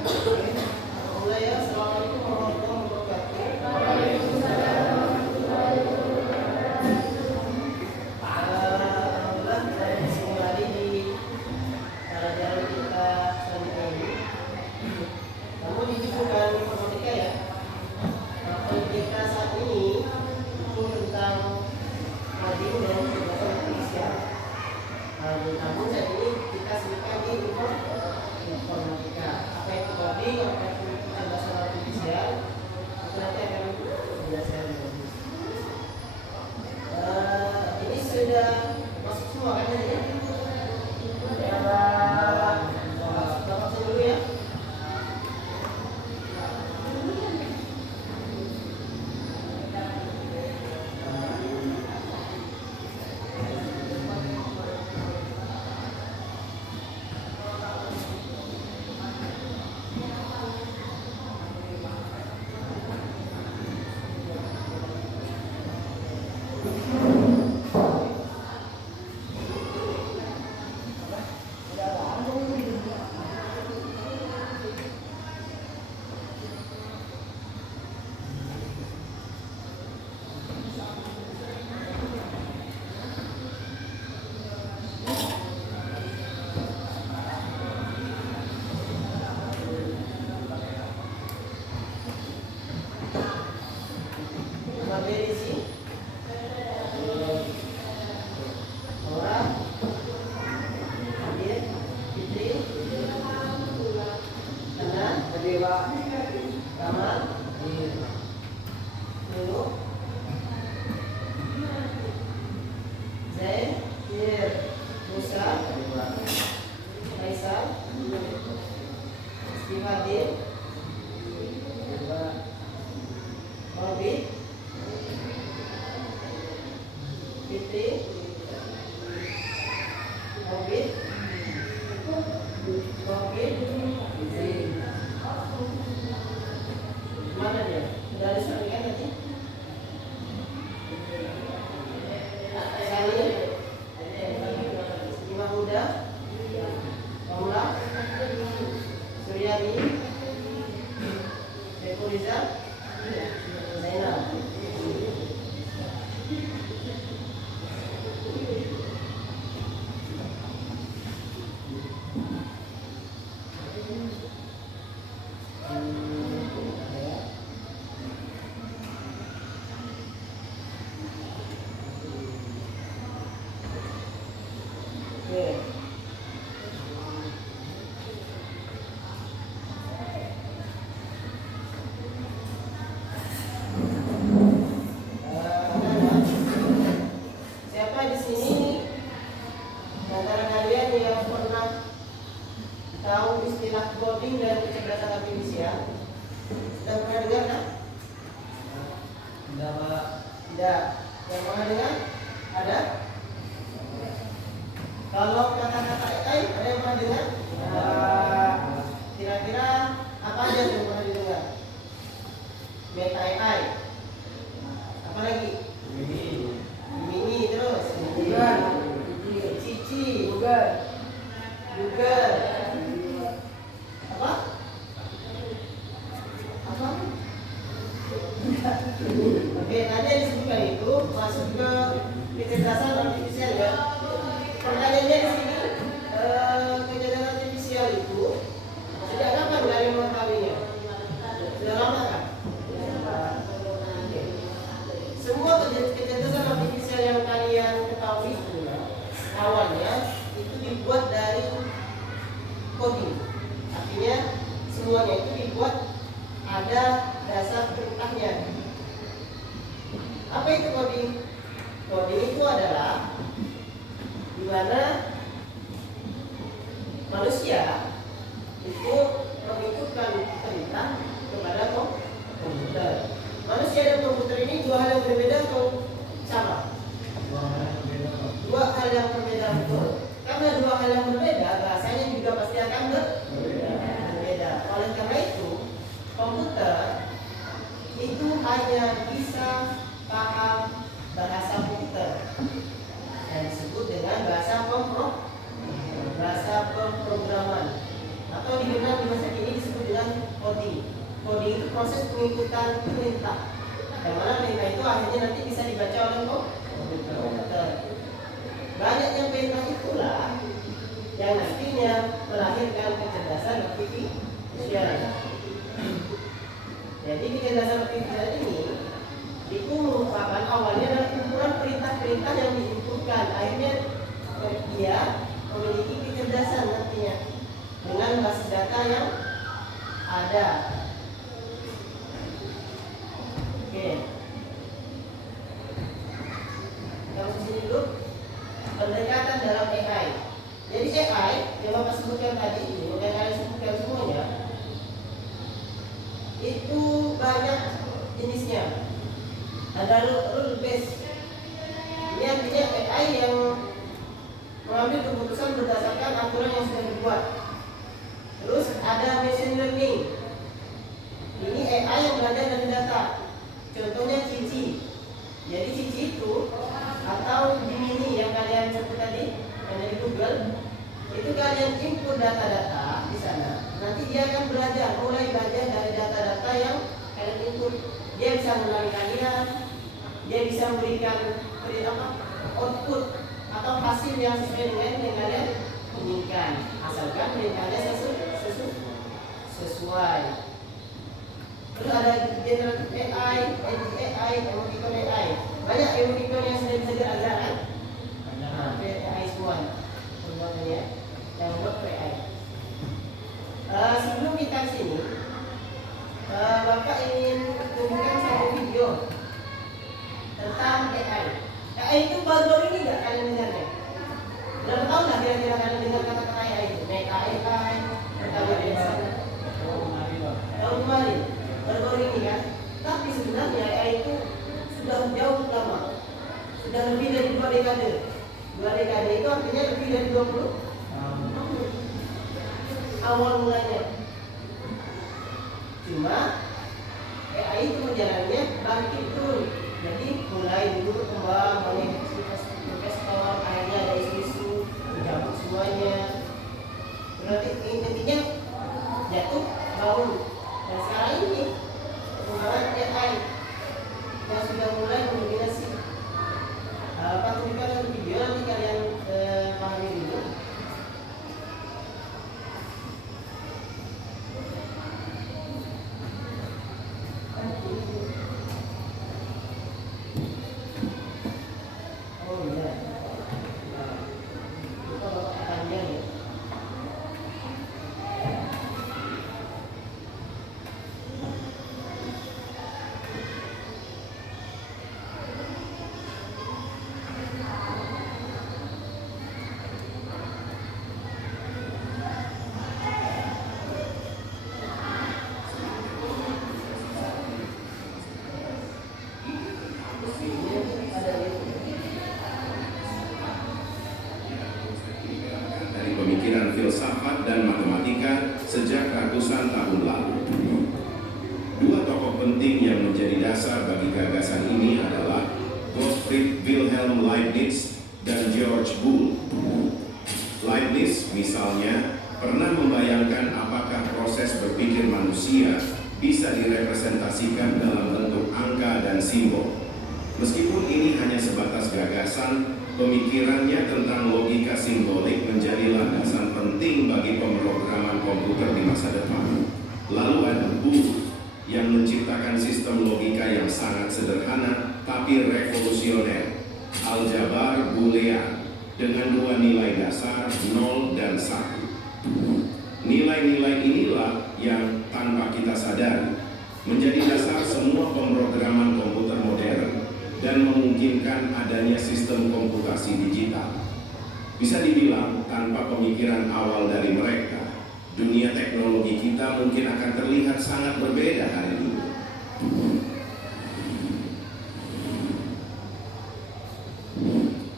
Mulai ya. Assalamualaikum warahmatullahi wabarakatuh. Alhamdulillah saya di sini kembali di pelajaran kita selanjutnya ini. Namun ini bukan informatika ya. Informatika saat ini itu tentang mading dan kecerdasan artifisial. Namun saat ini kita sebutkan di informatika. Apa itu coding, apa itu kecerdasan artifisial, itu nanti akan dijelaskan. Ini sudah masuk semua kan ya? Ya, Bapak dulu ya. Mana dia? Sudah ada saringan tadi? Saling Imam Huda, Paula, Suryani, Dekoriza, Zainal. Siapa di sini antara kalian yang pernah tahu istilah coding dan kecerdasan artifisial? Sudah pernah dengar kan? Tidak. Yang pernah dengar? Ada? Kalau kata-kata AI ada yang pernah dengar? Kira-kira apa aja yang pernah didengar? Meta AI. Apa lagi? Mini terus. Cici. Google. Apa? Oke, tadi yang disebutkan itu masuk ke kecerdasan artifisial ya. Pertanyaannya di sini, kecerdasan artifisial itu sejak kapan kalian mengetahuinya? Sudah lama kan? Oke. Semua kecerdasan artifisial yang kalian ketahui awalnya itu dibuat dari coding. Artinya semuanya itu dibuat ada dasar perintahnya. Apa itu coding? Coding itu adalah di mana manusia itu menginputkan perintah kepada komputer. Manusia dan komputer ini dua hal yang berbeda atau sama? Dua hal yang berbeda betul. Karena dua hal yang berbeda, bahasanya juga pasti akan berbeda. Oleh karena itu, komputer itu hanya bisa paham bahasa komputer yang disebut dengan bahasa pemrograman. proses penginputan perintah. Yang mana perintah itu akhirnya nanti bisa dibaca oleh komputer. Banyaknya perintah itulah yang nantinya melahirkan kecerdasan artifisial. Jadi kecerdasan artifisial ini itu merupakan awalnya adalah kumpulan perintah-perintah yang diinputkan. Akhirnya dia memiliki kecerdasan nantinya dengan basis data yang ada. Oke. Yang sini dulu pendekatan dalam AI. Jadi AI yang Bapak sebutkan tadi ini, yang kalian sebutkan semuanya, itu banyak jenisnya. Ada rule based. Ini artinya AI yang mengambil keputusan berdasarkan aturan yang sudah dibuat. Terus ada machine learning. Ini AI yang belajar dari data. Contohnya Cici. Jadi Cici itu atau Gemini yang kalian sebut tadi, yang dari Google, itu kalian input data-data di sana. Nanti dia akan mulai belajar dari data-data yang kalian input. Dia bisa mengenali kalian, dia bisa memberikan output atau hasil yang sesuai dengan yang kalian inginkan, asalkan perintahnya sesuai. Terus ada generative AI, AI, emoticon AI. Banyak emoticon yang sudah bisa diajarkan. AI semua pembuatannya yang buat AI. Sebelum kita ke sini, Bapak ingin tunjukkan satu video tentang AI. AI itu baru-baru ini nggak kalian dengarnya? Berapa tahun lah kira-kira kalian dengar kata-kata AI itu? Meta AI, pertama biasa. Tahun kemarin, baru-baru ini kan? Tapi sebenarnya AI itu sudah jauh lama, sudah lebih dari 2 dekade. 2 dekade itu artinya lebih dari 20 awal mulanya. Cuma AI itu jalannya bangkit turun. Jadi mulai dulu berkembang, banyak investor, akhirnya ada isu-isu, dicabut semuanya. Berarti intinya jatuh bangun. Dan sekarang ini perkembangan AI yang sudah mulai mendominasi. Pak tunjukkan satu video nanti kalian pahami dulu. Oh iya. Lupa Bapak panjang ya. Dari pemikiran filsafat dan matematika sejak ratusan tahun lalu. 2 tokoh penting yang menjadi dasar bagi gagasan ini adalah Gottfried Wilhelm Leibniz dan George Boole. Leibniz misalnya pernah membayangkan apakah proses berpikir manusia bisa direpresentasikan dalam bentuk angka dan simbol. Meskipun ini hanya sebatas gagasan, pemikirannya tentang logika simbolik menjadi landasan penting bagi pemrograman komputer di masa depan. Lalu ada Boole yang menciptakan sistem logika yang sangat sederhana tapi revolusioner, aljabar Boolean, dengan 2 nilai dasar 0 dan 1. Nilai-nilai inilah yang tanpa kita sadari menjadi dasar semua pemrograman komputer modern dan memungkinkan adanya sistem komputasi digital. Bisa dibilang tanpa pemikiran awal dari mereka, dunia teknologi kita mungkin akan terlihat sangat berbeda hari ini.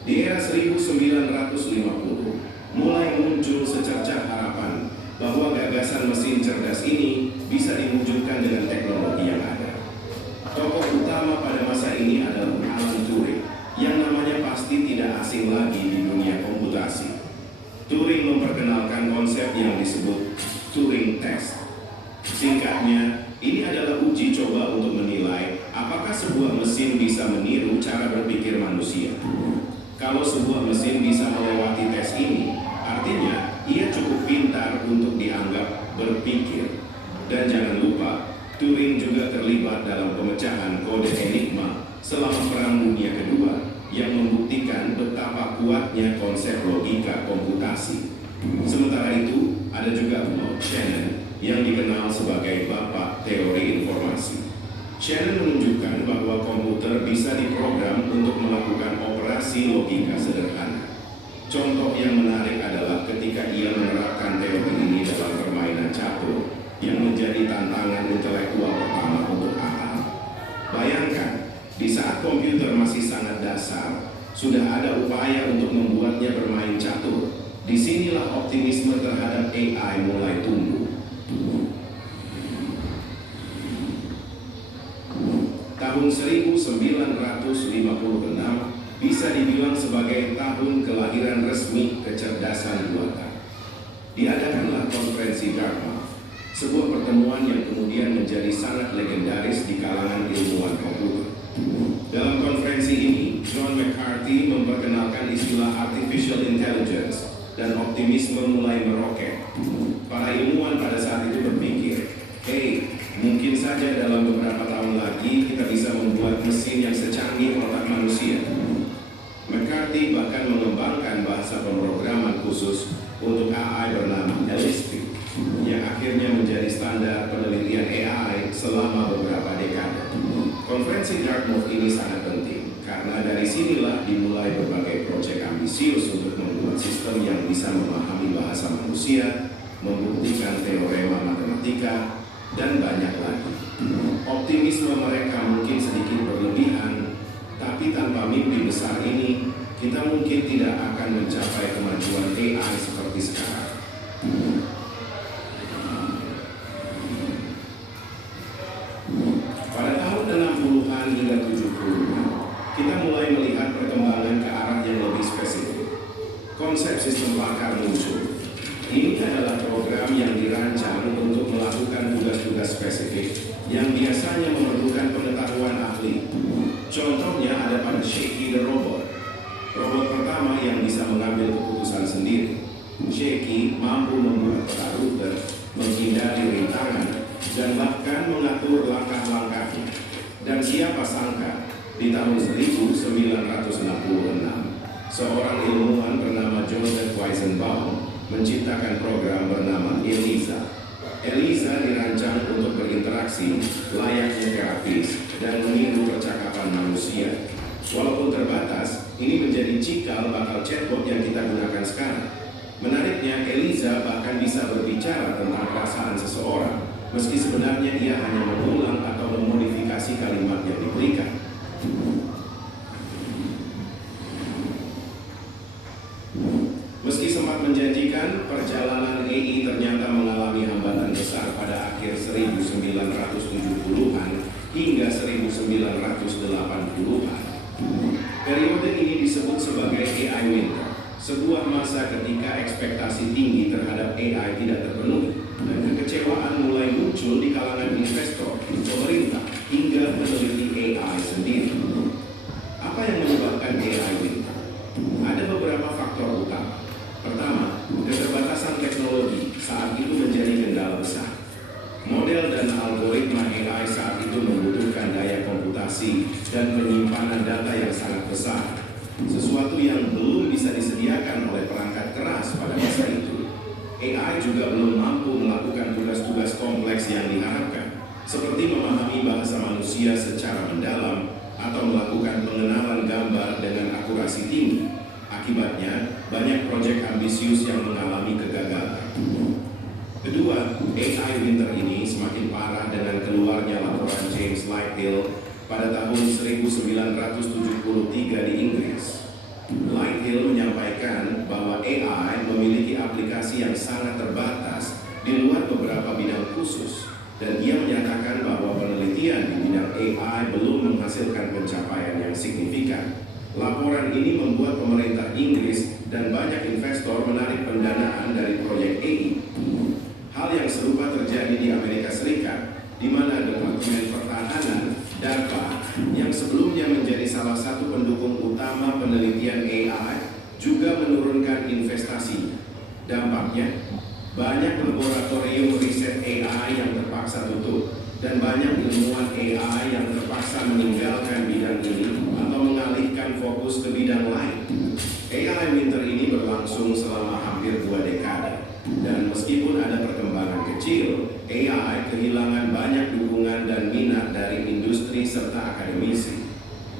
Di era 1950, mulai muncul secercah harapan bahwa gagasan mesin cerdas ini bisa diwujudkan dengan teknologi yang ada. Tokoh utama pada masa ini adalah Alan Turing, yang namanya pasti tidak asing lagi di dunia komputasi. Turing memperkenalkan konsep yang disebut Turing Test. Singkatnya, ini adalah uji coba untuk menilai apakah sebuah mesin bisa meniru cara berpikir manusia. Kalau sebuah mesin bisa melewati tes ini, artinya ia cukup pintar untuk dianggap berpikir. Dan jangan lupa, Turing juga terlibat dalam pemecahan kode Enigma selama Perang Dunia Kedua yang membuktikan betapa kuatnya konsep logika komputasi. Sementara itu, ada juga Claude Shannon yang dikenal sebagai bapak teori informasi. Shannon menunjukkan bahwa komputer bisa diprogram untuk melakukan operasi logika sederhana. Contoh yang menarik adalah ketika ia menerapkan teori ini dalam permainan catur yang menjadi tantangan intelektual pertama untuk AI. Bayangkan, di saat komputer masih sangat dasar, sudah ada upaya untuk membuatnya bermain catur. Disinilah optimisme terhadap AI mulai tumbuh. Tahun 1956 bisa dibilang sebagai tahun kelahiran resmi kecerdasan buatan. Diadakanlah konferensi Dartmouth, sebuah pertemuan yang kemudian menjadi sangat legendaris di kalangan ilmuwan komputer. Dalam konferensi ini, John McCarthy memperkenalkan istilah artificial intelligence dan optimisme mulai meroket. Para ilmuwan pada saat itu berpikir, mungkin saja dalam beberapa tahun lagi kita bisa membuat mesin yang secanggih otak manusia. McCarthy bahkan mengembangkan bahasa pemrograman khusus untuk AI bernama LSP, yang akhirnya menjadi standar penelitian AI selama beberapa dekade. Konferensi Dartmouth ini sangat penting, karena dari sinilah dimulai berbagai proyek ambisius untuk membuat sistem yang bisa memahami bahasa manusia, membuktikan teorema matematika, dan banyak lagi. Optimisme mereka mungkin sedikit berlebihan, tapi tanpa mimpi besar ini, kita mungkin tidak akan mencapai kemajuan AI seperti sekarang. Pada tahun 60-an hingga 70-an, kita mulai melihat perkembangan ke arah yang lebih spesifik. Konsep sistem pakar muncul. Ini adalah program yang dirancang untuk melakukan tugas-tugas spesifik yang biasanya memerlukan pengetahuan ahli. Contohnya ada pada Sheki the Robot, robot pertama yang bisa mengambil keputusan sendiri. Sheki mampu membuat peta rute, menghindari rintangan, dan bahkan mengatur langkah-langkahnya. Dan siapa sangka, di tahun 1966, seorang ilmuwan bernama Joseph Weizenbaum menciptakan program bernama ELIZA. ELIZA dirancang untuk berinteraksi layaknya terapis dan meniru percakapan manusia. Walaupun terbatas, ini menjadi cikal bakal chatbot yang kita gunakan sekarang. Menariknya, ELIZA bahkan bisa berbicara tentang perasaan seseorang, meski sebenarnya ia hanya mengulang atau memodifikasi kalimat yang diberikan. Meski sempat menjanjikan, perjalanan AI ternyata mengalami hambatan besar pada akhir 1970-an hingga 1980-an. Periode ini disebut sebagai AI winter, sebuah masa ketika ekspektasi tinggi terhadap AI tidak terpenuhi dan kekecewaan mulai muncul di kalangan investor, pemerintah, hingga peneliti AI sendiri. Apa yang menyebabkan AI winter? Ada beberapa faktor utama. Pertama, keterbatasan teknologi saat itu menjadi kendala besar. Model dan algoritma AI saat itu membutuhkan daya komputasi dan penyimpanan data yang sangat besar, sesuatu yang belum bisa disediakan oleh perangkat keras pada masa itu. AI juga belum mampu melakukan tugas-tugas kompleks yang diharapkan, seperti memahami bahasa manusia secara mendalam atau melakukan pengenalan gambar dengan akurasi tinggi. Akibatnya, banyak proyek ambisius yang mengalami kegagalan. Kedua, AI winter ini semakin parah dengan keluarnya laporan James Lighthill pada tahun 1973 di Inggris. Lighthill menyampaikan bahwa AI memiliki aplikasi yang sangat terbatas di luar beberapa bidang khusus, dan ia menyatakan bahwa penelitian di bidang AI belum menghasilkan pencapaian yang signifikan. Laporan ini membuat pemerintah Inggris dan banyak investor menarik pendanaan dari proyek AI. Hal yang serupa terjadi di Amerika Serikat salah satu pendukung utama penelitian AI, juga menurunkan investasinya. Dampaknya, banyak laboratorium riset AI yang terpaksa tutup dan banyak ilmuwan AI yang terpaksa meninggalkan bidang ini atau mengalihkan fokus ke bidang lain. AI Winter ini berlangsung selama hampir 2 dekade dan meskipun ada perkembangan kecil, AI kehilangan banyak dukungan dan minat dari industri serta akademisi.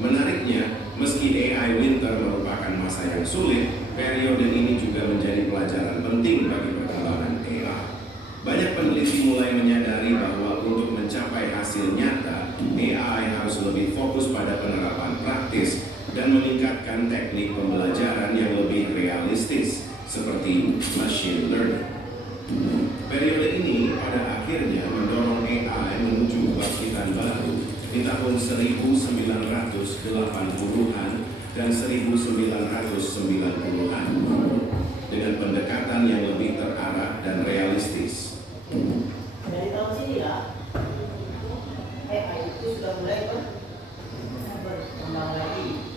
Menariknya, meski AI Winter merupakan masa yang sulit, periode ini juga menjadi pelajaran penting bagi perkembangan AI. Banyak peneliti mulai menyadari bahwa untuk mencapai hasil nyata, AI harus lebih fokus pada penerapan praktis dan meningkatkan teknik pembelajaran yang lebih realistis, seperti machine learning. Periode ini pada akhirnya mendorong AI menuju kebangkitan baru di tahun 1980-an dan 1990-an dengan pendekatan yang lebih terarah dan realistis. Dari tahun sinilah AI itu sudah mulai berkembang lagi.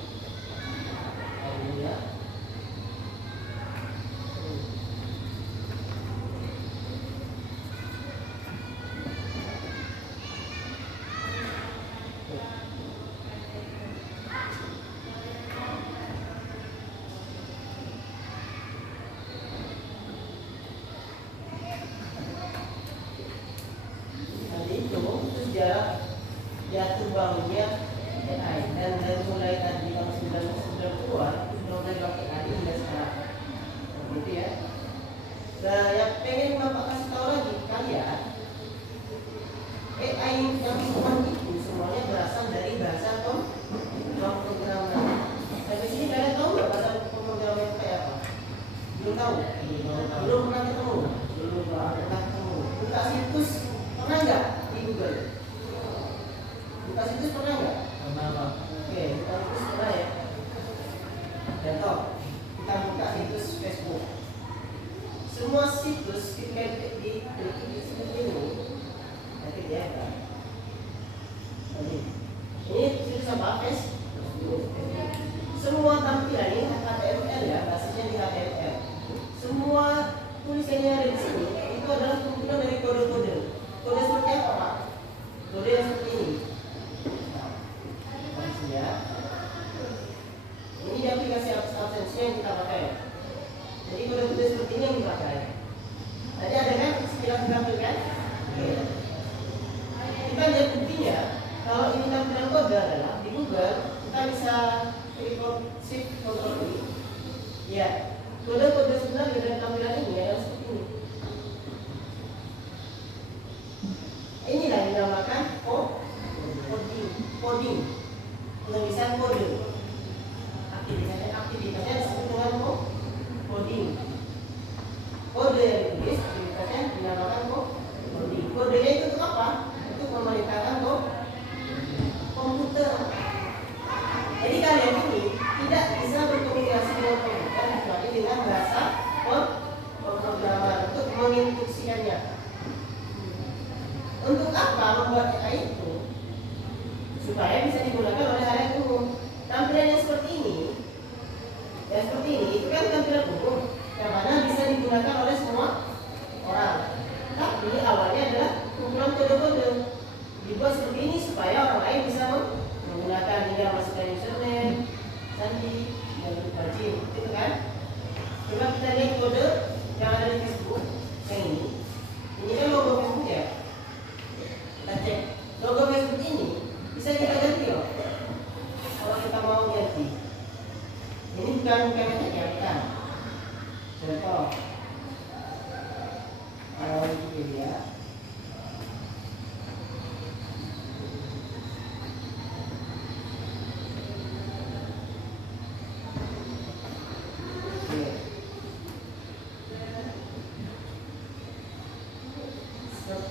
Jatuh bangunnya AI dan mulai tadi tahun 1990-an itu sudah mulai pakai lagi hingga sekarang, gitu ya. Nah, yang pengen Bapak kasih tahu lagi kalian, AI yang semua itu semuanya berasal dari bahasa pemrograman. Sampai sini kalian tahu nggak bahasa pemrograman itu kayak apa? Belum tahu? Belum pernah ketemu? Belum pernah ketemu. Buka situs pernah nggak di Google? Buka situs pernah nggak? Pernah. Oke, buka situs pernah ya. Contoh, kita buka situs Facebook. Semua situs di situs ini, nanti dia kan. Ini situs apa? Facebook. Semua tampilan ini HTML ya, basisnya di HTML. Semua tulisan yang ada di sini itu adalah kumpulan dari kode-kode. Kode seperti apa, Pak? Kode yang seperti ini. Ya. Ini di aplikasi absensi yang kita pakai. Jadi kode-kode seperti ini yang dipakai. Tadi ada kan istilah tampilan? Kita lihat buktinya. Kalau ini tampilan kode adalah di Google kita bisa shift control ini. Ya, kode-kode sebenarnya dari tampilan ini adalah seperti ini. Inilah yang dinamakan coding. Penulisan kode. Aktivitasnya disebut dengan coding. Kode yang ditulis aktivitasnya dinamakan coding. Kodenya itu untuk apa? Untuk memerintahkan komputer. Jadi kalian ini tidak bisa berkomunikasi dengan komputer kecuali dengan bahasa pemrograman untuk menginstruksikannya. Untuk apa membuat AI itu? Supaya bisa digunakan oleh halayak umum. Tampilan yang seperti ini itu kan tampilan umum yang mana bisa digunakan oleh semua orang. Tapi awalnya adalah kumpulan kode-kode dibuat seperti ini supaya orang lain bisa menggunakan, hingga masukkan username, sandi, dan wajib, gitu kan? Coba kita lihat kode yang ada di Facebook yang ini. Ini kan logo Facebook ya. Kita cek logo Facebook ini. Bisa kita ganti loh. Kalau kita mau ganti. Ini bukan metek ya, bukan. Contoh. Kalau ini ya.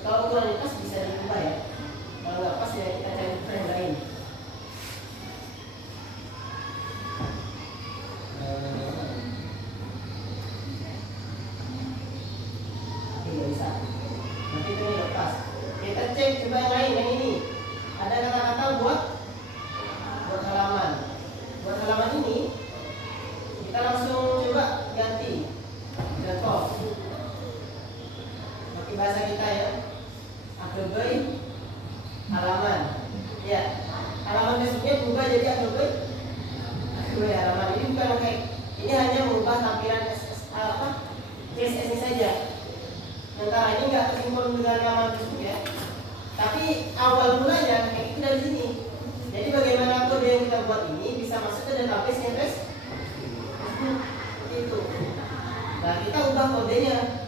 Kalau kurang pas bisa diubah ya. Kalau nggak pas ya kita cari frame lain. Ini nggak bisa. Nanti itu lepas. Kita cek coba yang lain, yang ini. Ada kata-kata buat halaman. Adobe halaman. Ya, halaman Facebooknya berubah jadi Adobe halaman. Ini bukan kayak ini hanya mengubah tampilan CSS ini saja. Sementara ini nggak tersimpul dengan halaman Facebook ya. Tapi awal mulanya kayak itu dari sini. Jadi bagaimana kode yang kita buat ini bisa masuk ke database yang Facebook itu. Nah kita ubah kodenya.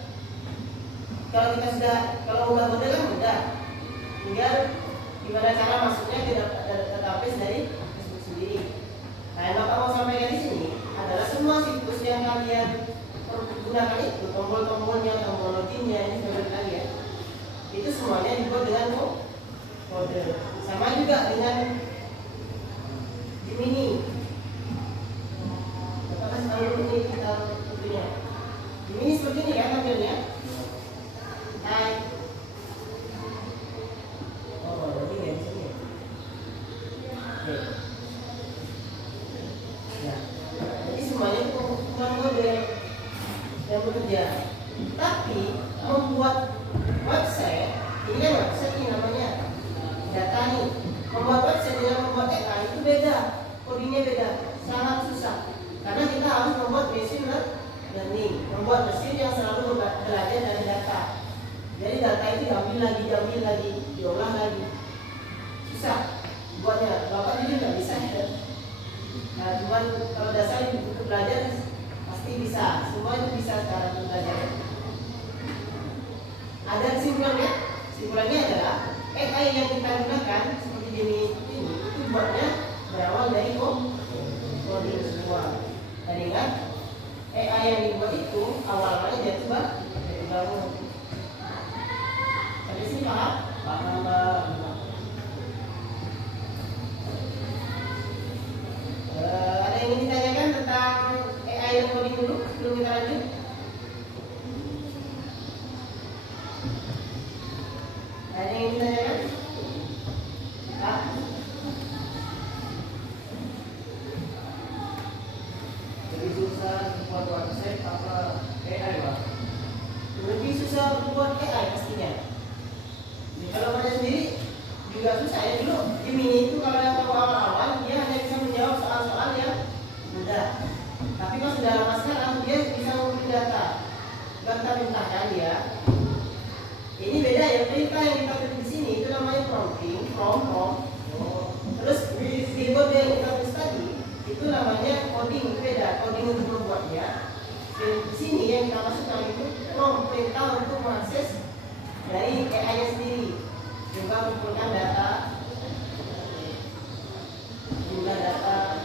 Kalau ubah kode kan mudah. Tinggal gimana cara masuknya ke database dari Facebook sendiri. Nah yang Bapak mau sampaikan di sini adalah semua situs yang kalian gunakan itu, tombol-tombolnya, tombol loginnya, ini sebenarnya kalian. Itu semuanya dibuat dengan kode. Sama juga dengan Gemini. Bapak kasih tahu ini kita tentunya. Gemini seperti ini kan tampilnya. Hai. Oh, berarti nggak di sini. Oke. Ya. Jadi semuanya itu kode yang bekerja. Tapi membuat website, ini kan website ini namanya data nih. Membuat website dengan membuat AI itu beda, kodingnya beda, sangat susah. Karena kita harus membuat machine learning, membuat mesin yang selalu belajar dari data. Jadi data itu diambil lagi, diolah lagi. Susah buatnya. Bapak juga nggak bisa ya. Nah, cuman kalau dasar untuk belajar pasti bisa. Semua itu bisa sekarang belajar. Ada kesimpulannya. Kesimpulannya adalah AI yang kita gunakan seperti ini itu buatnya berawal dari coding semua. Dan ingat, AI yang dibuat itu awalnya dia coba dibangun. Sampai sini paham? Paham. Ada yang ingin ditanyakan tentang AI yang coding dulu sebelum kita lanjut? Ada yang ingin ditanyakan? Pak? Lebih susah buat website apa AI, Pak? Lebih susah buat AI pastinya. Jadi, kalau Anda sendiri juga susah ya. Dulu Gemini itu kalau yang tahu awal-awal dia hanya bisa menjawab soal-soal yang mudah. Tapi kalau sudah lama sekarang dia bisa mengumpulkan data. Mentah-mentahkan dia. Ini beda ya, perintah yang kita tulis di sini itu namanya prompting, prompt. Terus di kode yang kita tulis tadi itu namanya coding, itu beda. Coding untuk membuatnya. Dan di sini yang kita masukkan itu prompt, perintah untuk mengakses dari AI-nya sendiri. Coba kumpulkan data, jumlah data,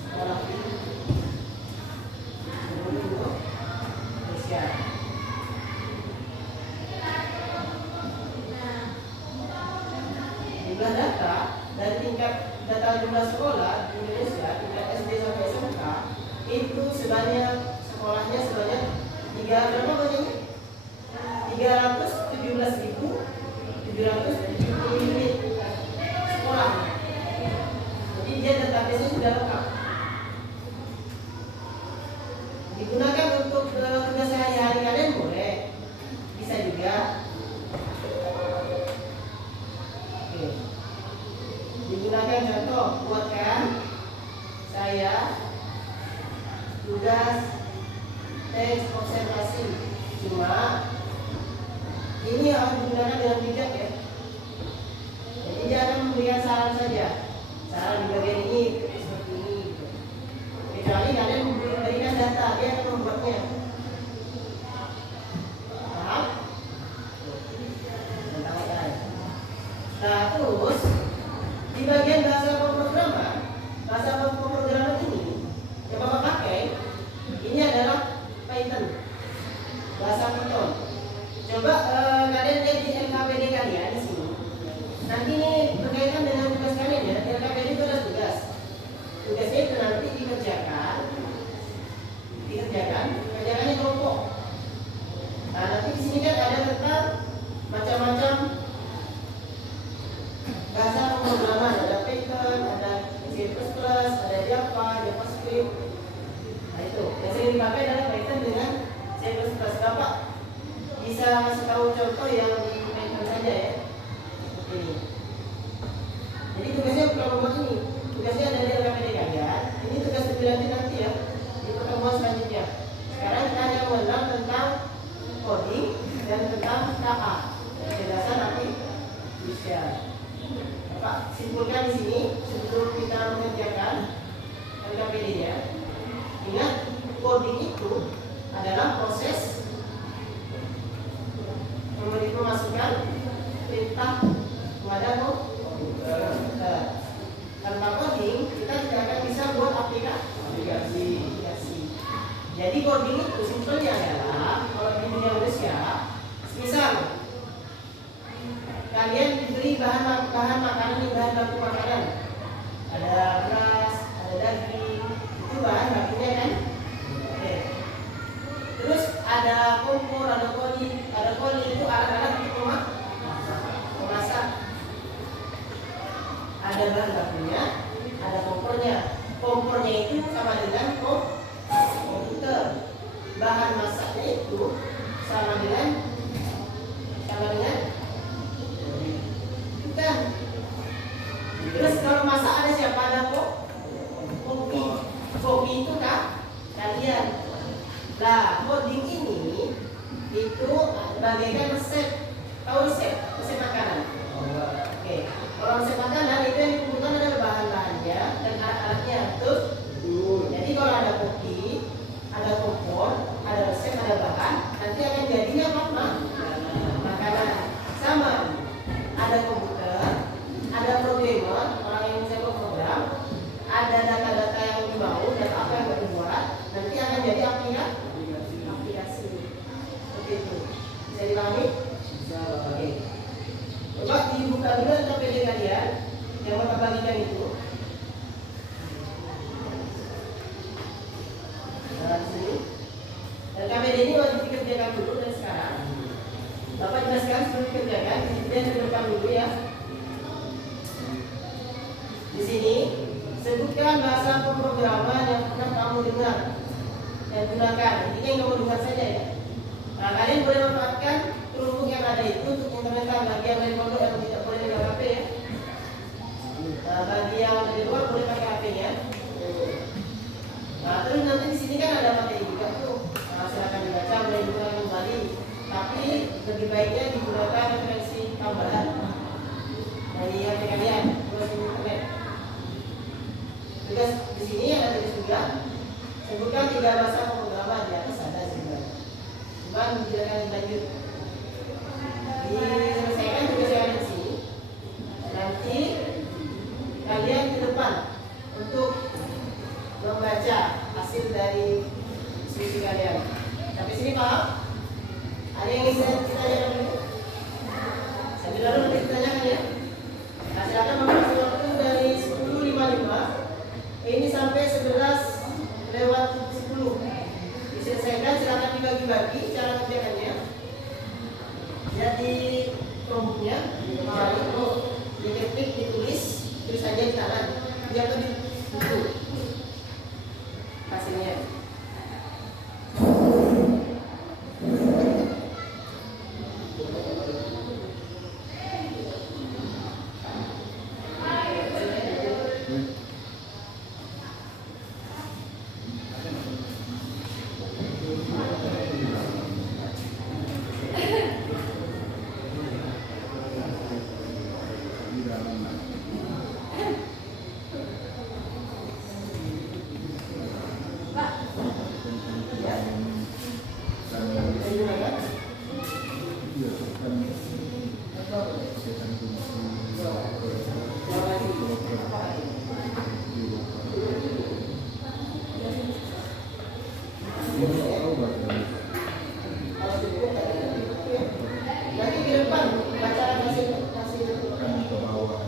sekolah ini, seluruh Indonesia. Jumlah data dari tingkat data jumlah sekolah di Indonesia, tingkat SD sampai SMK itu sekolahnya sebanyak berapa banyaknya? 317.770 unit sekolah. Jadi dia database-nya sudah lengkap. Digunakan untuk tugas sehari-hari kalian boleh, bisa juga. Oke. Digunakan contoh buatkan saya tugas teks observasi. Cuma ini harus digunakan dengan bijak ya. Jadi dia akan memberikan saran saja. Saran di bagian ini seperti ini. Kecuali kalian memberikan data, dia akan membuatnya. Paham? Nah terus di bagian bahasa pemrograman ini yang Bapak pakai ini adalah Python, bahasa Python. Coba kalian lihat di LKPD kalian di sini. Nanti ini berkaitan dengan tugas kalian ya. LKPD itu adalah tugas. Tugasnya itu nanti kerjakannya kelompok. Nah nanti di sini kan ada tentang macam-macam bahasa pemrograman. Ada Python, ada C++, ada Java, JavaScript. Nah itu yang sering dipakai adalah Python dengan C++. Bapak bisa kasih tahu contoh yang dimainkan saja ya. Seperti ini. Jadi tugasnya bukan membuat ini. Tugasnya dari LKPD kalian. Ini tugas lebih lanjut nanti ya di pertemuan selanjutnya. Sekarang kita hanya mengenal tentang coding dan tentang KA, kecerdasan artifisial. Pak, simpulkan di sini sebelum kita mengerjakan LKPD-nya. Ingat, coding itu adalah proses memberi pemasukan perintah kepada komputer. Tanpa coding kita tidak akan bisa buat aplikasi. Jadi coding itu simpelnya adalah kalau di dunia manusia, misal kalian diberi bahan makanan, bahan baku makanan, ada beras, ada daging, itu bahan bakunya kan. Oke. Terus ada kompor, ada koli itu alat-alat untuk memasak. Ada bahan bakunya, ada kompornya. Kompornya itu sama dengan komputer. Bahan masaknya itu sama dengan bukan. Terus kalau masak ada siapa? Ada kopi. Kopi itu kalian. Nah, coding ini itu bagaikan resep. Tahu resep makanan? Oke. Kalau resep makanan itu yang dibutuhkan adalah bahan-bahannya dan alat-alatnya. Betul? Jadi kalau ada kopi, ada kompor, ada resep, ada bahan, nanti akan jadinya apa? Makanan. Sama. Ada komputer, ada programmer, orang yang bisa program, ada data-data yang dimau dan apa yang mau dibuat, nanti akan jadi aplikasi. Seperti itu. Bisa dipahami? Bisa. Oke. Coba dibuka dulu LKPD kalian yang mau bagikan itu. Nah, sini. LKPD ini wajib dikerjakan dulu dan sekarang. Bapak jelaskan sebelum dikerjakan, kemudian ke depan dulu ya. Di sini sebutkan bahasa pemrograman yang pernah kamu dengar dan gunakan. Ini yang kamu dengar saja ya. Nah, kalian boleh manfaatkan terhubung yang ada itu untuk implementasi bagi yang dari pondok yang tidak boleh dengan HP ya. Nah, bagi yang dari luar boleh pakai HP-nya. Nah, terus nanti di sini kan ada materi juga tuh. Nah, silakan dibaca, boleh digunakan kembali. Tapi lebih baiknya digunakan referensi tambahan dari HP kalian, terus internet. Tugas di sini ada tulis juga. Sebutkan 3 bahasa pemrograman, di atas ada juga. Cuman silakan lanjut. Diselesaikan tugas yang ada di sini. Nanti kalian ke depan untuk membaca hasil dari diskusi kalian. Sampai sini paham? Ada yang ingin ditanyakan dulu? Sambil lalu nanti ditanyakan ya. Nah, silakan memasuki waktu dari 10.55 ini sampai 11:10. Diselesaikan, silakan dibagi-bagi cara kerjakannya. Lihat di Chromebooknya, diketik, ditulis saja di tangan. Jatuh di buku hasilnya. Nanti ke depan baca hasil ke bawah.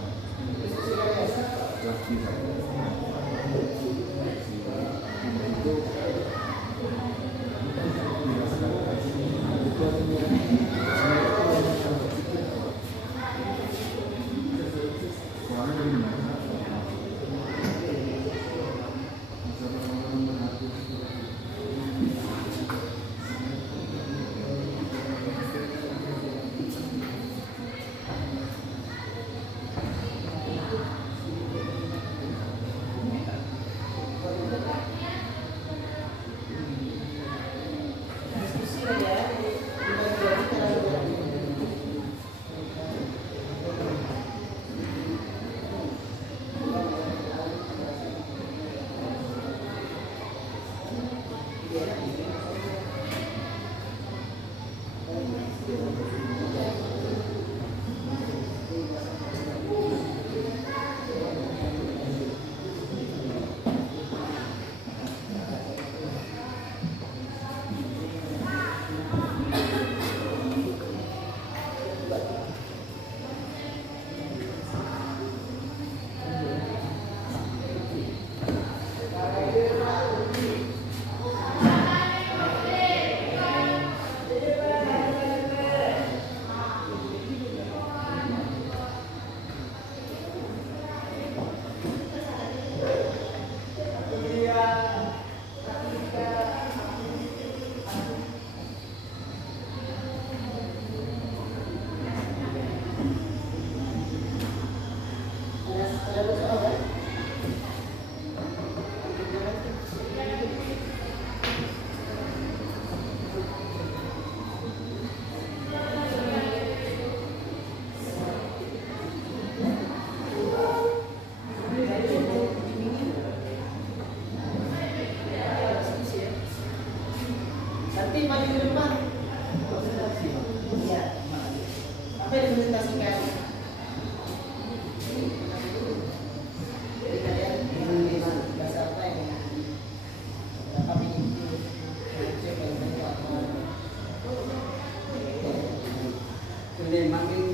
apa yang dipresentasikan. Jadi kalian dengan bahasa apa yang berapa minggu cek yang tentu apa. Kemudian makin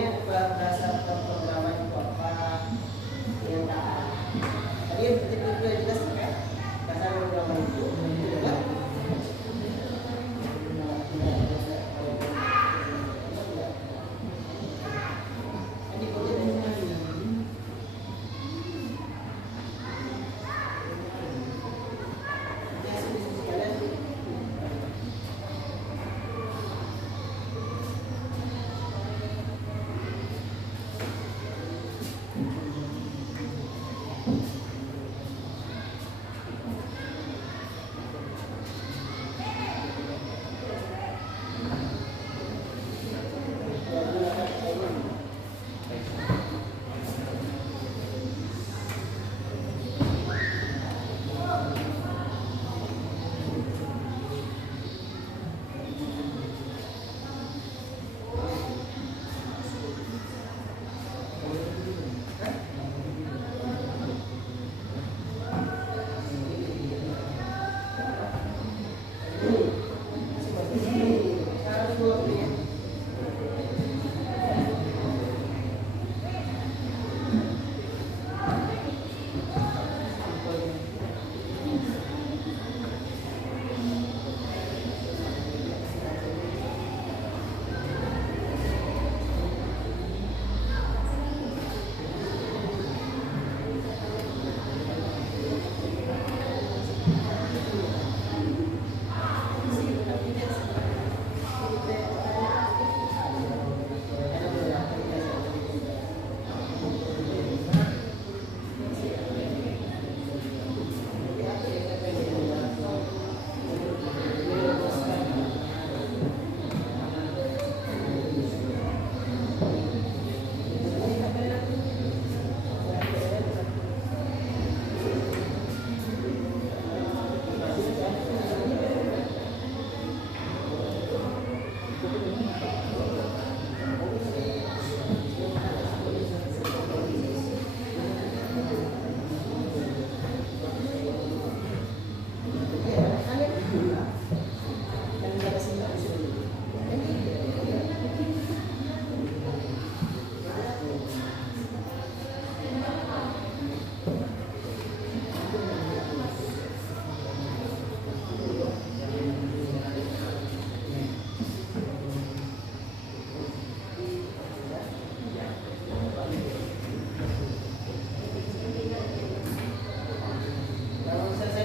ini bahasa pemrograman itu apa yang tak tadi itu jelas kan bahasa pemrograman itu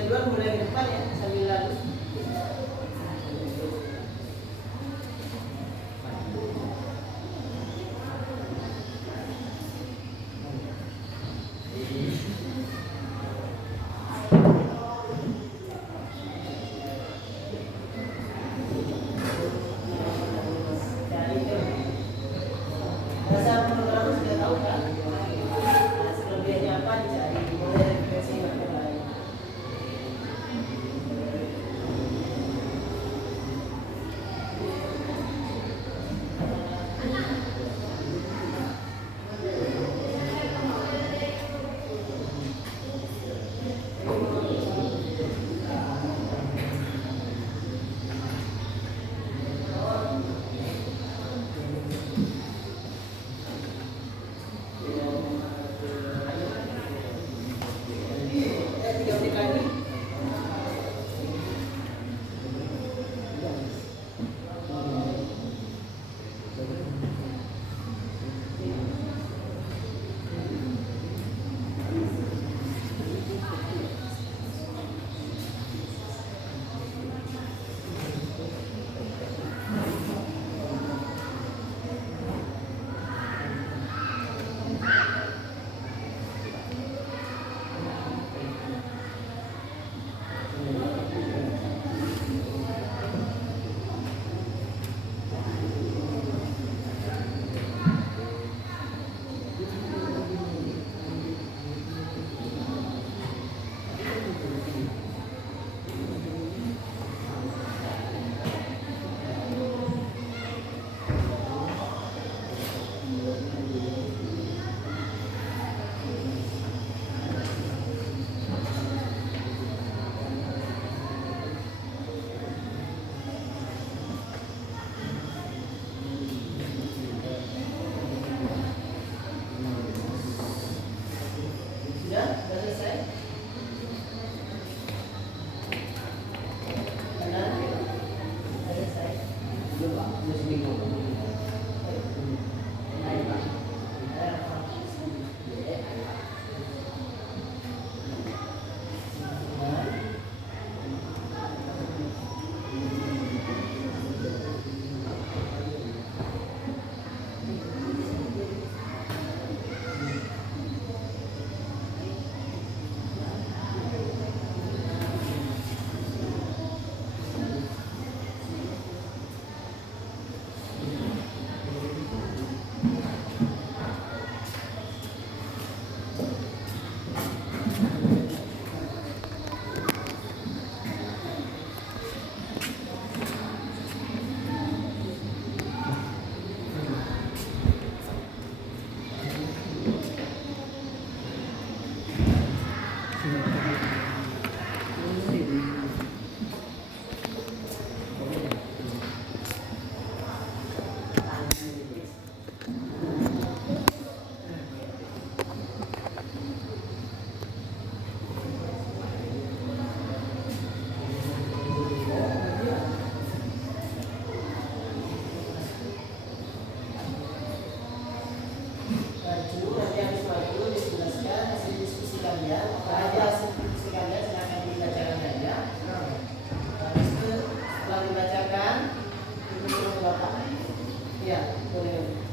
juga mulai ke depan ya sambil lalu. Bahasa pemrograman sudah tahu kan? Selebihnya apa dicari mulai referensi yang lain. maju, nanti habis maju dijelaskan hasil diskusi kalian. Apa aja hasil diskusi kalian silakan dibacakan saja. Habis itu setelah dibacakan, ibu suruh bapak. Ya, boleh.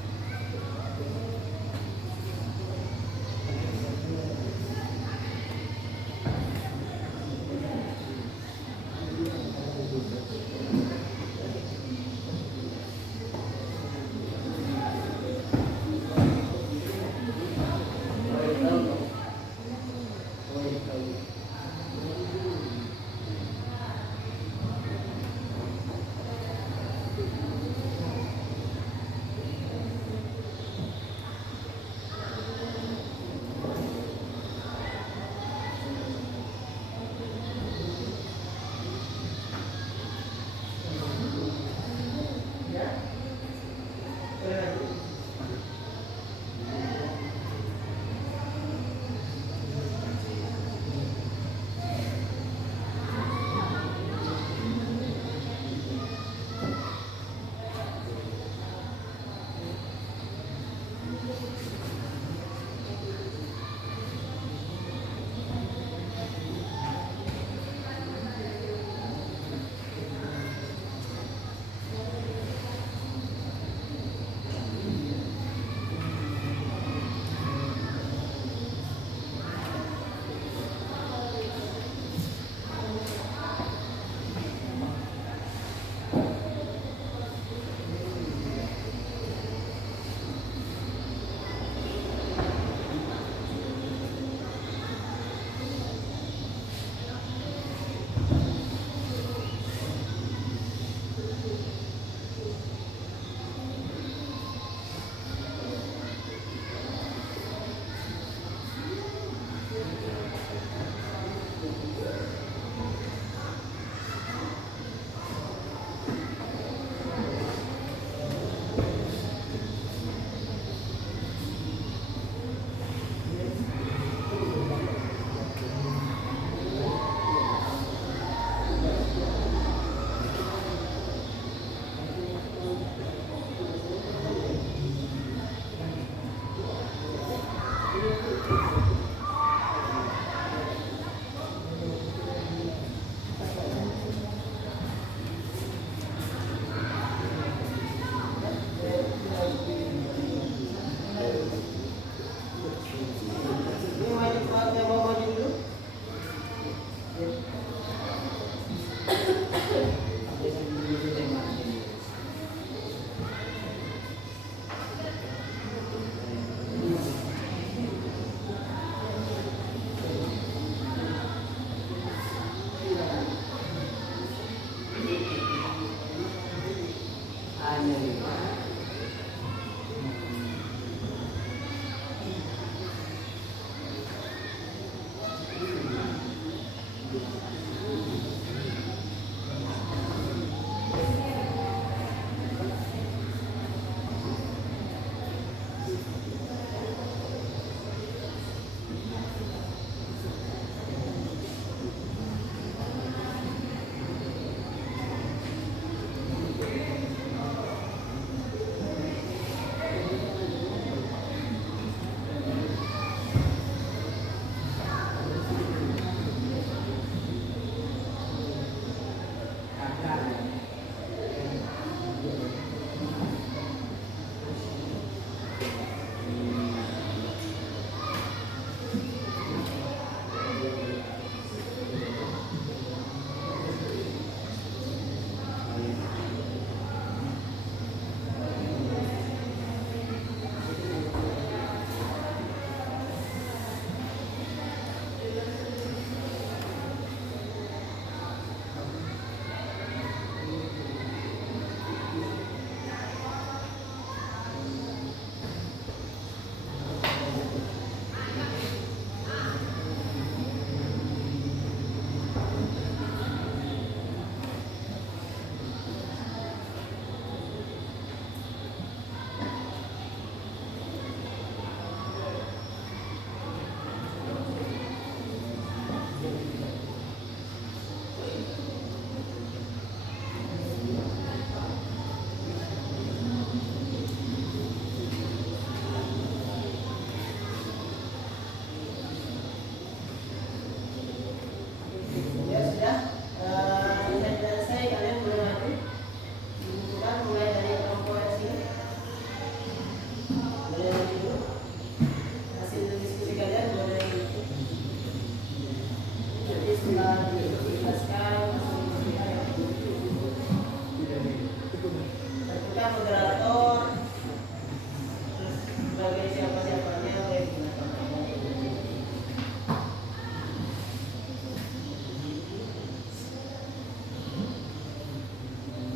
sebagai siapa-siapanya oleh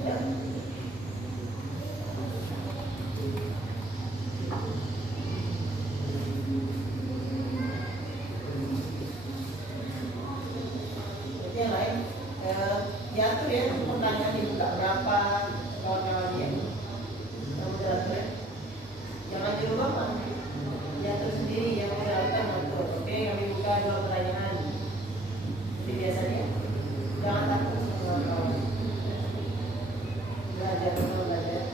ya. Jadi yang lain diatur ya pertanyaan dibuka berapa kawan-kawan ya. Kamu diatur ya. Jangan dirubah Pak. Diatur sendiri yang menjalankan atur. Oke, kami buka 2 pertanyaan. Jadi biasanya jangan takut sama kawan-kawan. Belajar dulu belajar.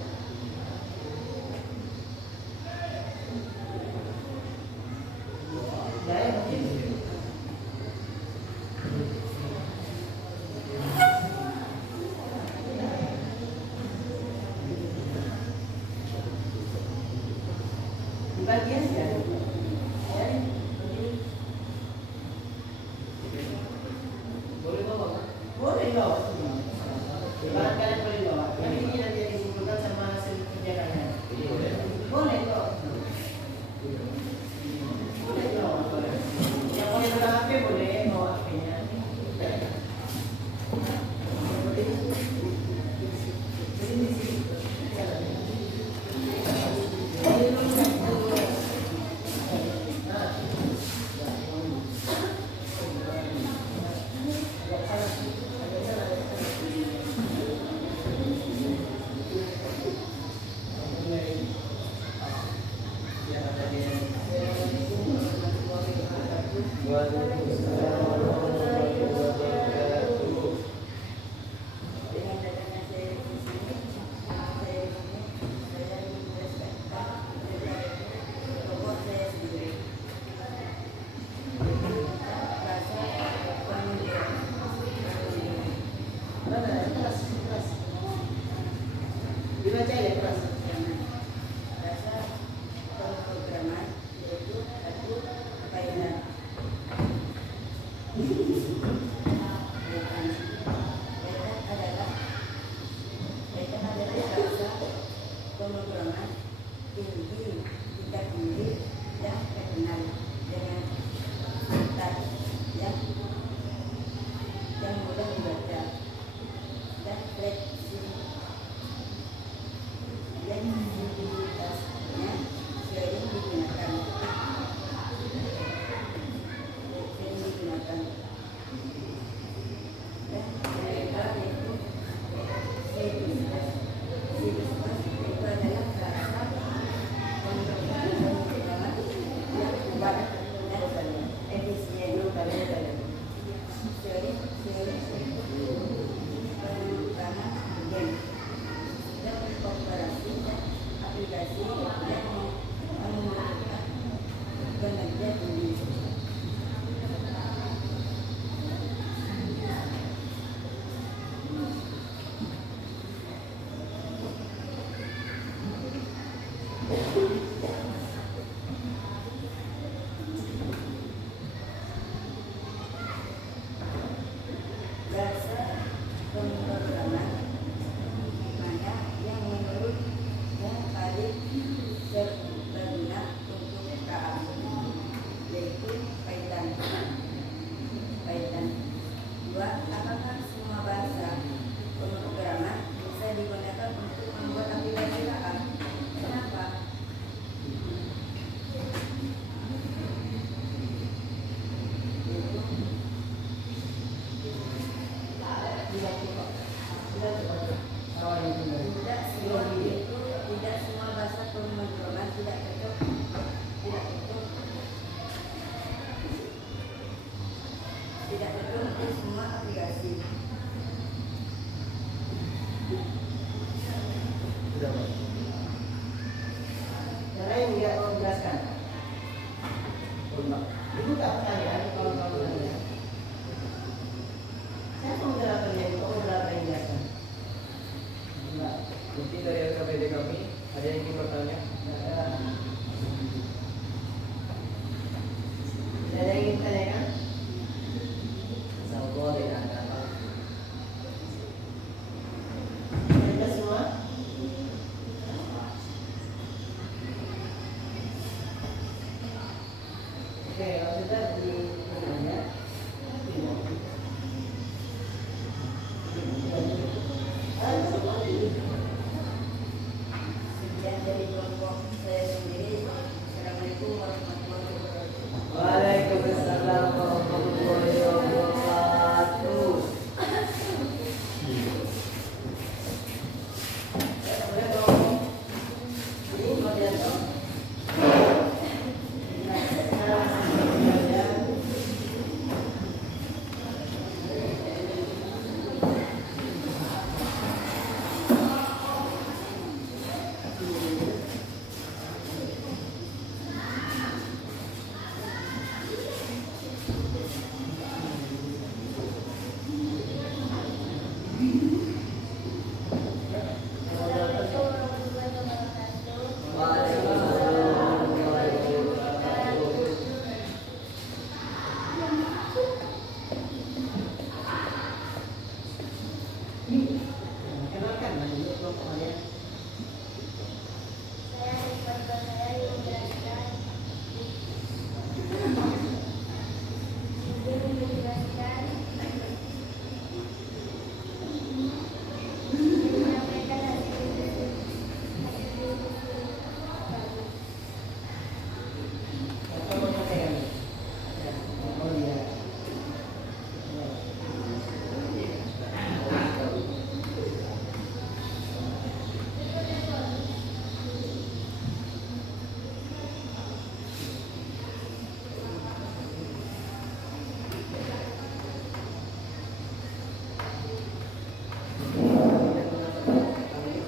Ya, mungkin. Di bagian ya. Ya, boleh bawa? Boleh bawa. Barang kalian boleh bawa. Yang ini nanti yang dikumpulkan sama hasil kerja kalian. Boleh kok. Boleh bawa. Yang boleh bawa HP boleh bawa HP-nya. Dengan datangnya saya di sini, saya ditugaskan pokok saya sendiri. Rasa penunjuk. Mana? Keras, keras. Dibaca ya keras. Rasa pemrograman yaitu satu kaitan. Kaitan adalah rasa pemrograman tinggi, tingkat tinggi yang terkenal dengan sintak yang mudah dibaca dan fleksibilitasnya sering digunakan. Dan mereka itu itu adalah rasa pemrograman yang kuat dan efisien. Sering pengembangan game dan operasi dan aplikasi yang membutuhkan kinerja tinggi. Rasa pemrograman mana yang menurutmu paling berguna untuk KA, yaitu kalau sudah di ya. Sekian dari kelompok saya sendiri. Assalamualaikum warahmatullahi wabarakatuh. Waalaikumsalam warahmatullahi wabarakatuh. Kenalkan nama kelompok kalian. Apa mau nyampaikan? Oh iya.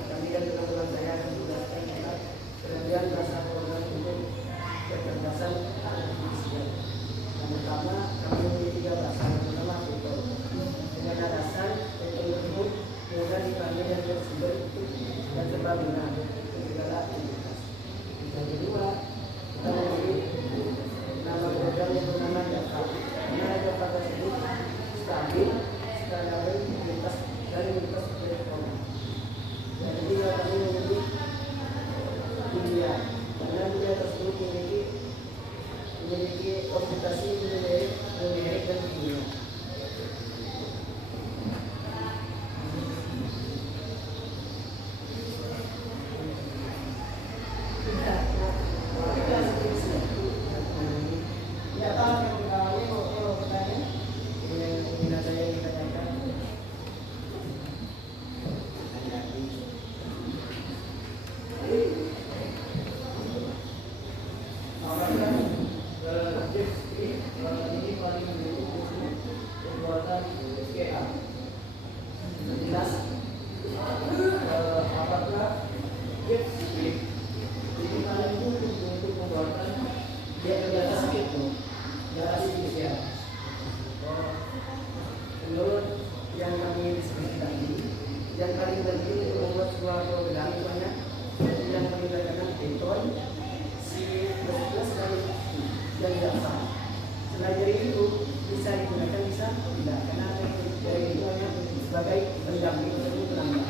Kami dan teman-teman saya akan menjelaskan tentang pengambilan bahasa program untuk kecerdasan artifisial. Yang pertama, kami memiliki 3 bahasa. Yang pertama, Python. Dengan alasan Python tersebut mudah dipanggil dan bersumber dan serbaguna untuk segala aktivitas. Yang kedua, kita memiliki nama program yang bernama Java. Karena Java tersebut stabil, skalable, lintas dan lintas platform. Yang ketiga, kami memiliki India. Karena India tersebut memiliki komputasi numerik dan kimia. Tidak tahu yang pertama ini mau bertanya. Ini saya yang ditanyakan. Ini paling pembuatan SKA. Jelas. Apakah ini kalian itu untuk pembuatan dia terbiasa sakit tuh, nggak artifisial. Menurut yang kami diskusi tadi, yang paling penting untuk membuat sebuah program itu hanya yang melibatkan Python, C++, dan Java. Selain dari itu bisa digunakan, bisa tidak, karena dari itu hanya sebagai pendamping untuk penambah.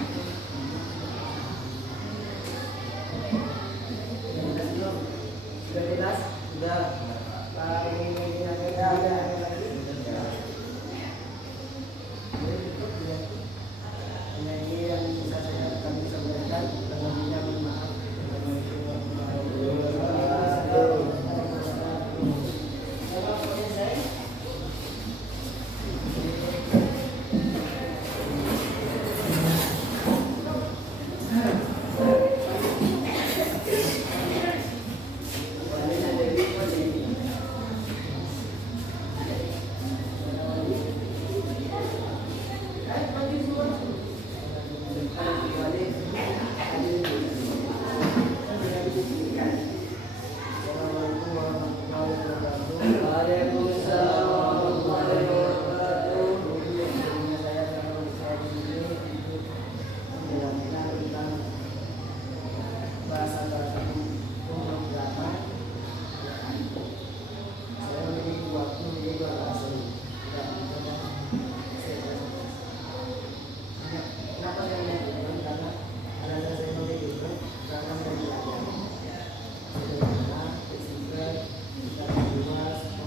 Sudah jelas, sudah Pak ini ada lagi. Hanya ini yang bisa kami sampaikan. Sebelumnya mohon maaf. Karena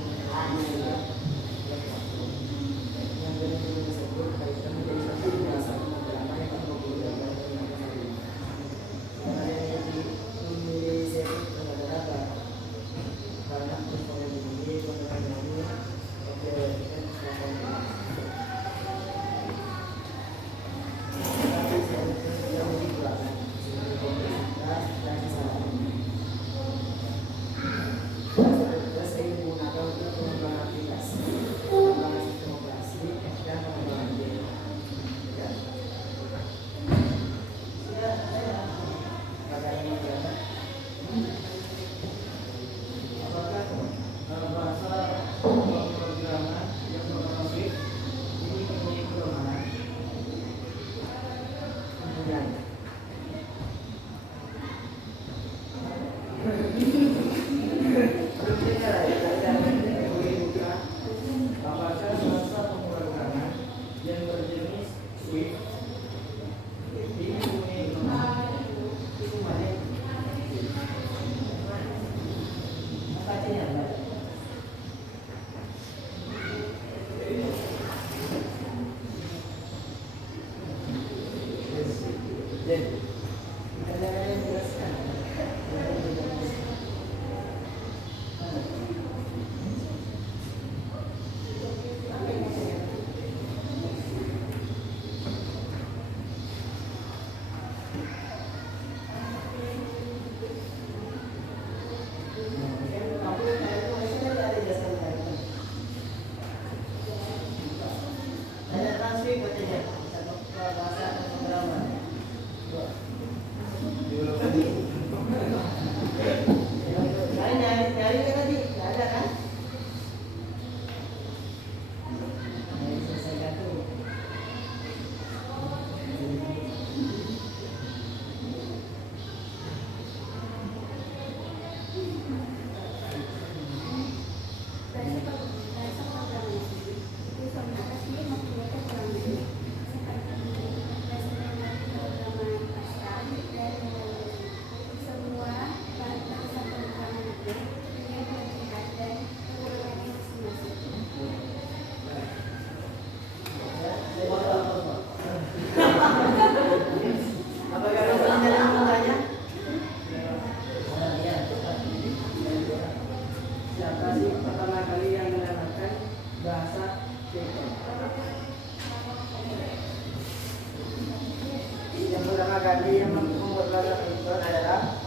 kali yang membuat lagu itu adalah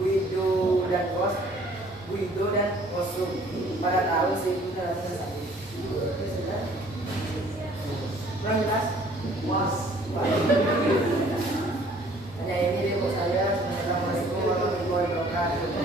Guido dan Kosum pada tahun 1901. Kurang jelas? Was. Hanya ini deh buat saya. Assalamualaikum warahmatullahi wabarakatuh.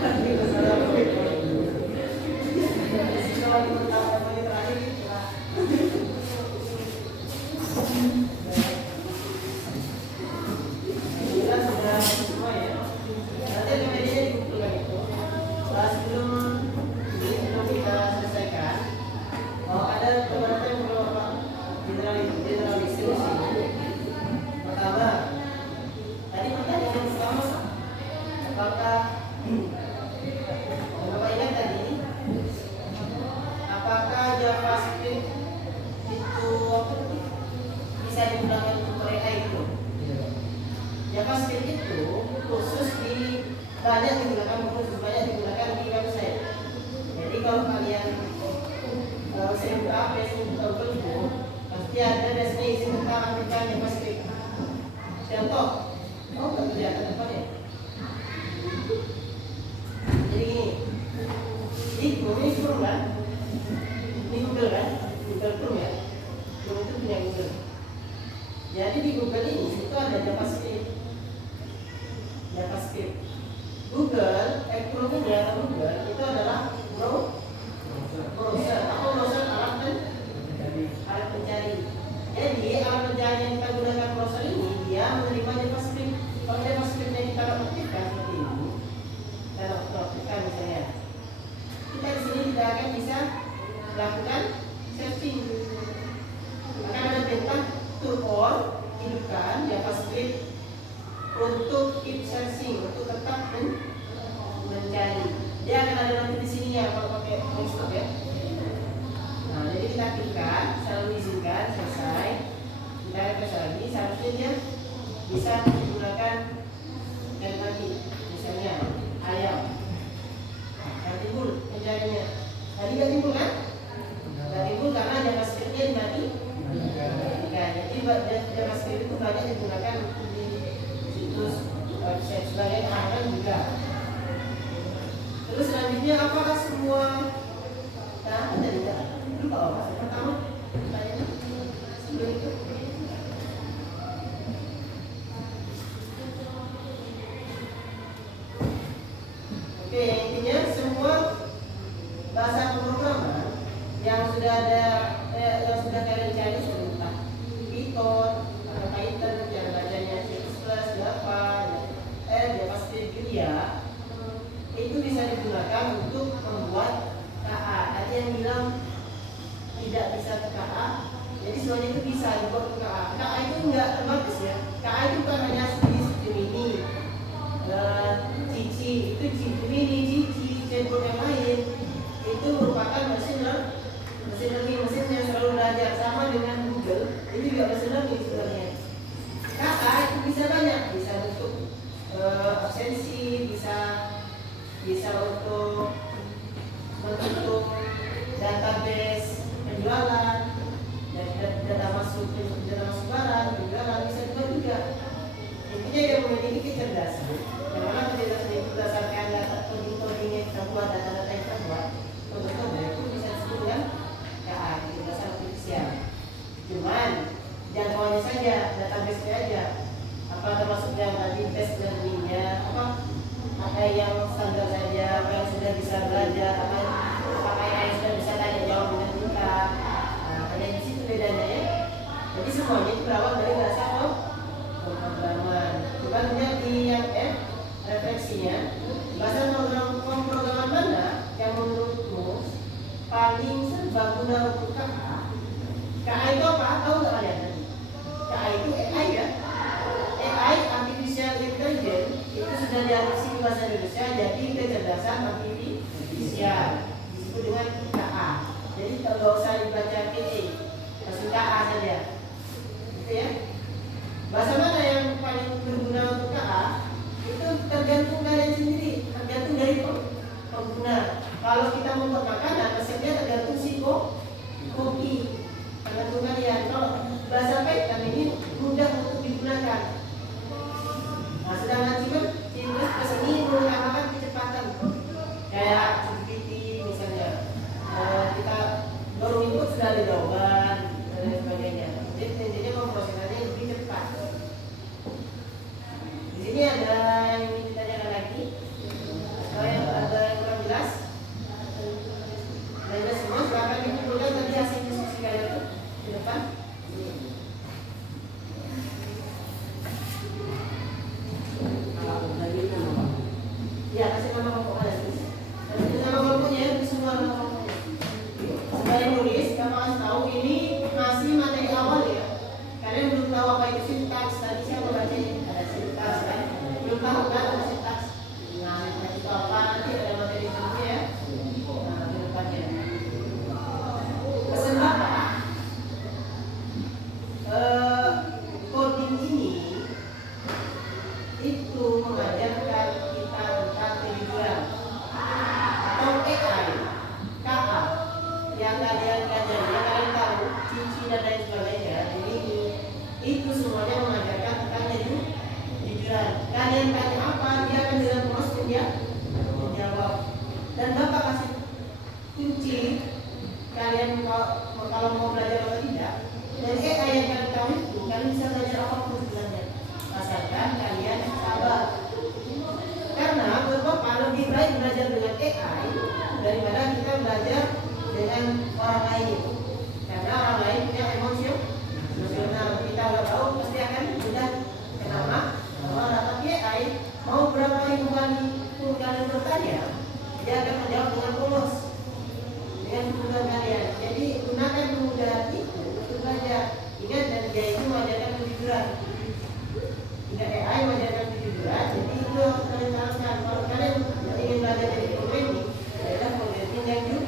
JavaScript itu khusus banyak digunakan di website. Jadi kalau kalian saya buka Facebook, pasti ada biasanya isi tentang aplikasi JavaScript. Contoh, nggak kelihatan depannya. Jadi ini Chrome kan? Ini Google kan? Google Chrome ya? Chrome itu punya Google. Jadi di Google ini itu ada JavaScript. Google, Chrome itu adalah browser atau browser alat pencari. Jadi alat pencari yang kita gunakan browser ini dia menerima JavaScript. Kalau JavaScript yang kita aktifkan seperti ini, kita aktifkan misalnya, kita di sini tidak akan bisa melakukan searching. Akan ada perintah to on, hidupkan JavaScript untuk keep searching, untuk tetap mencari. Dia akan ada nanti di sini ya kalau pakai desktop ya. Nah, jadi kita aktifkan, selalu izinkan, selesai. Kita refresh lagi, seharusnya dia bisa digunakan dan lagi, misalnya ayam. Nah, timbul pencariannya. Tadi nggak timbul kan? Nggak timbul karena JavaScript-nya tadi. Jadi JavaScript itu banyak digunakan di situs website sebagai keamanan juga. Terus selanjutnya apakah semua lupa apa? Pertama tanya sebelum itu. Oke, intinya semua bahasa pemrograman yang sudah ada yang sudah kalian cari entah Python atau Python yang bacanya C++, Java, JavaScript, Julia, itu bisa digunakan untuk membuat KA. Tadi yang bilang tidak bisa ke KA, jadi semuanya itu bisa dibuat ke KA. KA itu enggak terbatas ya. KA itu bukan hanya Gemini, Cici, itu Gemini, Cici, chatbot yang lain itu merupakan mesin learning, mesin yang selalu belajar, sama dengan Google. Itu juga mesin learning sebenarnya. KA itu bisa banyak, bisa untuk absensi, bisa untuk bentuk database penjualan, data masuk barang, penjualan, bisa juga. Intinya yang memiliki kecerdasan, yang mana kecerdasan itu berdasarkan data coding yang kita buat, data-data yang kita buat, contohnya itu bisa disebut dengan KA, kecerdasan artifisial. Cuman jangkauannya saja, database-nya aja. Apa termasuk yang tadi tes learning-nya, apa yang standar saja, apa yang sudah bisa belajar, apa yang sudah bisa tanya jawab dengan kita. Nah, hanya di situ bedanya ya. Jadi semuanya itu berawal dari bahasa pemrograman. Bukan lihat di yang F refleksinya, bahasa pemrograman mana yang menurutmu paling serbaguna untuk KA? KA itu apa? Tahu nggak kalian tadi? KA itu AI ya. AI, artificial intelligence, itu sudah diadopsi di bahasa Indonesia jadi kecerdasan artifisial, disebut dengan KA. Jadi nggak usah dibaca PA, langsung KA saja, gitu ya. Bahasa mana yang paling berguna untuk KA? Itu tergantung kalian sendiri, tergantung dari pengguna. Kalau kita membuat makanan, resepnya tergantung si kopi, tergantung kalian. Kalau bahasa Python ini mudah untuk digunakan. kunci kalian kalau mau belajar atau tidak. Dan AI yang kalian tahu itu kalian bisa belajar apapun sebenarnya, asalkan kalian sabar. Karena menurut Bapak lebih baik belajar dengan AI daripada kita belajar dengan orang lain. Karena orang lain punya emosional, kita udah tahu pasti akan mudah kenapa. Tapi AI mau berapa ribu kali pun kalian bertanya, dia akan menjawab dengan polos, dengan kemudahan kalian. Jadi gunakan kemudahan itu untuk belajar. Ingat, dan dia itu mengajarkan lebih berat. Jika AI mengajarkan lebih berat, jadi itu harus kalian tahukan. Kalau kalian ingin belajar dari programming, adalah programming yang jujur.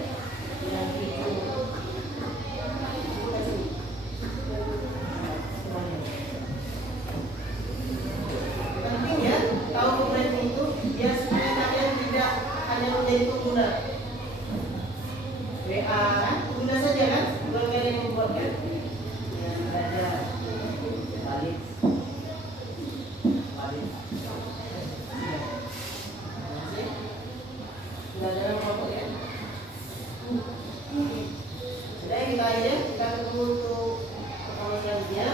Pentingnya tahu programming itu biar supaya kalian tidak hanya menjadi pengguna. WA kan, pengguna saja kan, bukan kalian yang membuat kan. Ya, belajar balik. Sudah dalam kelompok ya. Sudah kita aja, kita ketemu untuk pertemuan selanjutnya.